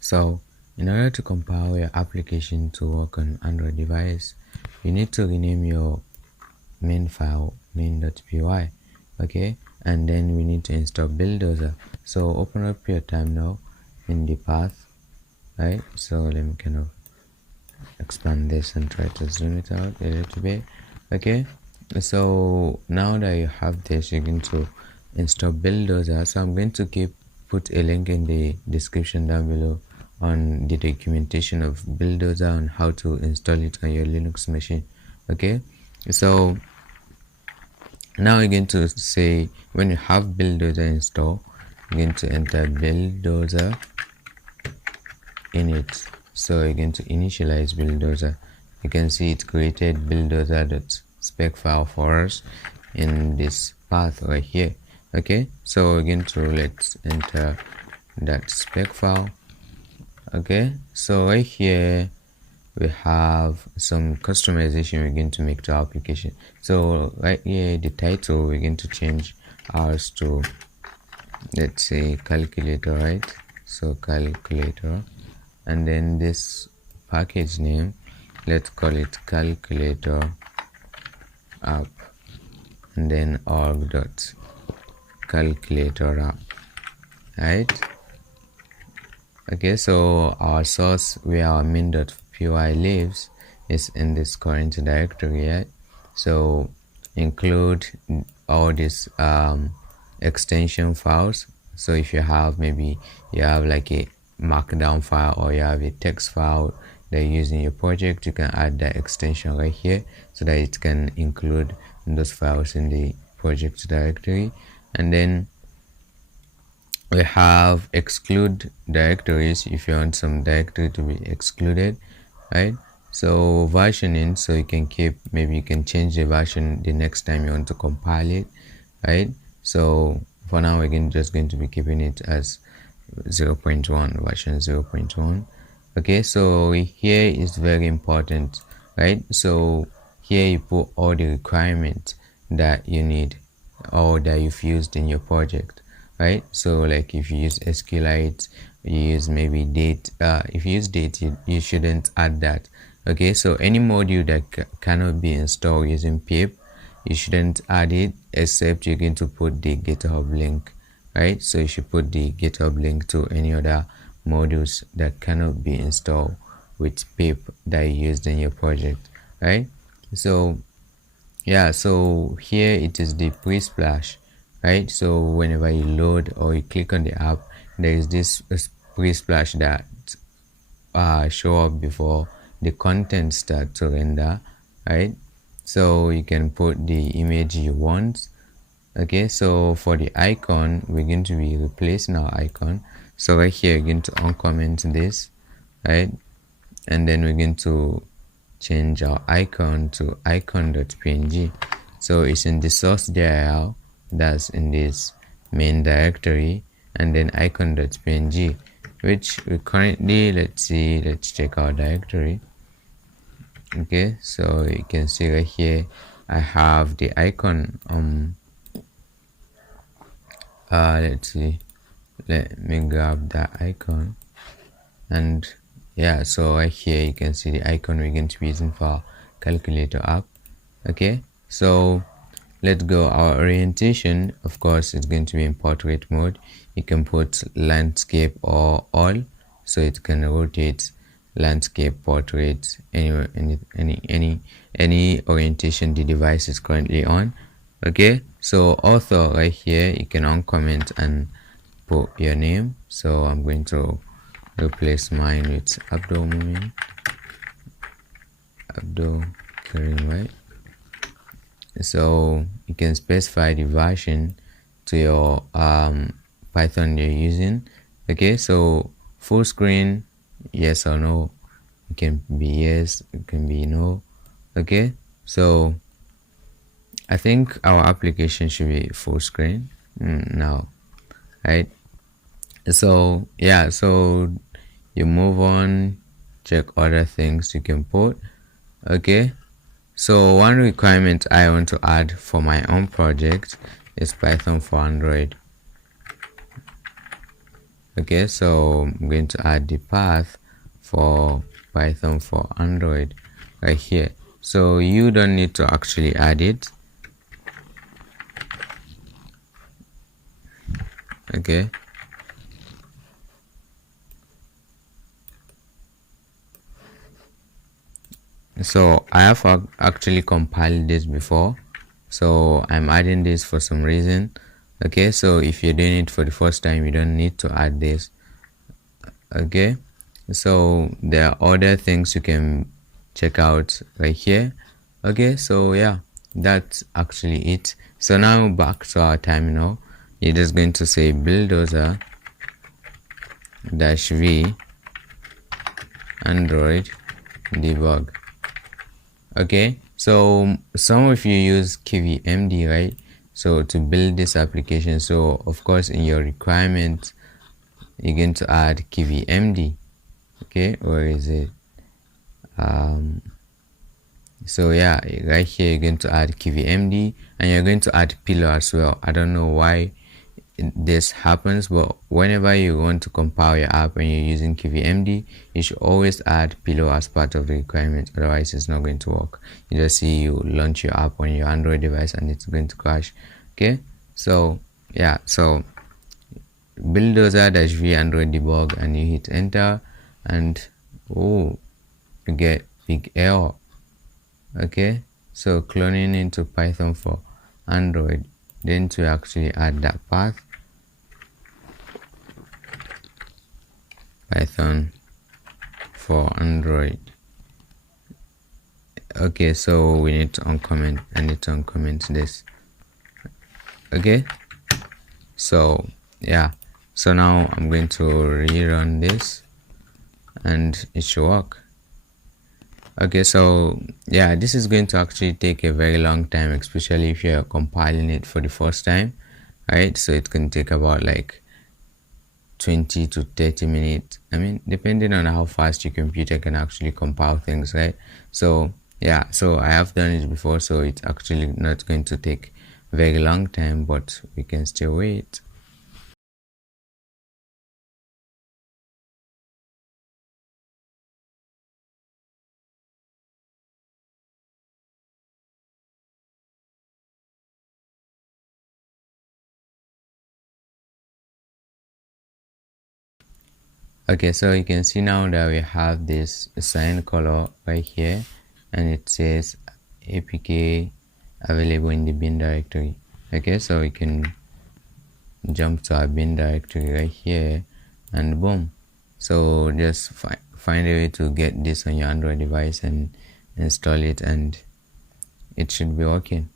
So in order to compile your application to work on Android device, you need to rename your main file main.py, okay, and then we need to install Buildozer. So open up your terminal in the path, right? So let me kind of expand this and try to zoom it out a little bit. Okay, so now that you have this, you're going to install Buildozer. So I'm going to put a link in the description down below on the documentation of Buildozer and how to install it on your Linux machine. Okay, so now you're going to say, when you have Buildozer installed, you're going to enter Buildozer init. So you're going to initialize Buildozer. You can see it created buildozer.spec file for us in this path right here. Okay, so we're going to let's enter that spec file. Okay, so right here we have some customization we're going to make to our application. So right here, the title, we're going to change ours to, let's say, calculator, right? So calculator, and then this package name, let's call it calculator app, and then org.calculator app, right? Okay, so our source where our main.py lives is in this current directory, right? So include all these extension files. So if you have, maybe you have like a markdown file or you have a text file that you use in your project, you can add that extension right here so that it can include those files in the project directory. And then we have exclude directories if you want some directory to be excluded, right? So versioning, so you can maybe you can change the version the next time you want to compile it, right? So for now we're just going to be keeping it as 0.1, version 0.1. okay, so here is very important, right? So here you put all the requirements that you need or that you've used in your project, right? So like if you use SQLite, you use maybe date, if you use date, you shouldn't add that. Okay, so any module that cannot be installed using pip, you shouldn't add it, except you're going to put the GitHub link, right? So you should put the GitHub link to any other modules that cannot be installed with pip that you used in your project, right? So yeah, so here it is the pre-splash, right? So whenever you load or you click on the app, there is this pre-splash that show up before the content start to render, right? So you can put the image you want. Okay, so for the icon, we're going to be replacing our icon. So right here, we're going to uncomment this, right? And then we're going to change our icon to icon.png. So it's in the source dir, that's in this main directory, and then icon.png, which we currently, let's check our directory. Okay, so you can see right here I have the icon. Let's see, let me grab that icon, and yeah, so right here you can see the icon we're going to be using for our calculator app. Okay, so let's go. Our orientation, of course, is going to be in portrait mode. You can put landscape or all, so it can rotate landscape, portrait, anywhere, any orientation the device is currently on. Okay, so author right here, you can uncomment and put your name. So I'm going to replace mine with Abdul Karim, right? So you can specify the version to your Python you're using. Okay, so full screen, yes or no. It can be yes, it can be no. Okay, so I think our application should be full screen now, right? So yeah, so you move on, check other things you can put. Okay, so one requirement I want to add for my own project is Python for Android. Okay, so I'm going to add the path for Python for Android right here. So you don't need to actually add it. Okay, so I have actually compiled this before, so I'm adding this for some reason. Okay, so if you're doing it for the first time, you don't need to add this. Okay, so there are other things you can check out right here. Okay, so yeah, that's actually it. So now back to our terminal, you're just going to say buildozer -v android debug. Okay, so some of you use KIVY right? So to build this application, so of course in your requirements you're going to add KIVY. Okay, where is it? So yeah, right here you're going to add KIVY and you're going to add pillow as well. I don't know why this happens, but whenever you want to compile your app and you're using KIVY, you should always add pillow as part of the requirement, otherwise it's not going to work. You just see you launch your app on your Android device and it's going to crash. Okay, so yeah, so buildozer -v android debug and you hit enter and oh, you get big error. Okay, so cloning into Python for Android, then to actually add that path, Python for Android. Okay, so we need to uncomment. I need to uncomment this. Okay, so yeah, so now I'm going to rerun this and it should work. Okay, so yeah, this is going to actually take a very long time, especially if you're compiling it for the first time, right? So it can take about like 20 to 30 minutes. I mean, depending on how fast your computer can actually compile things, right? So yeah, so I have done it before, so it's actually not going to take very long time, but we can still wait. Okay, so you can see now that we have this assigned color right here and it says apk available in the bin directory. Okay, so we can jump to our bin directory right here and boom, so just find a way to get this on your Android device and install it and it should be working.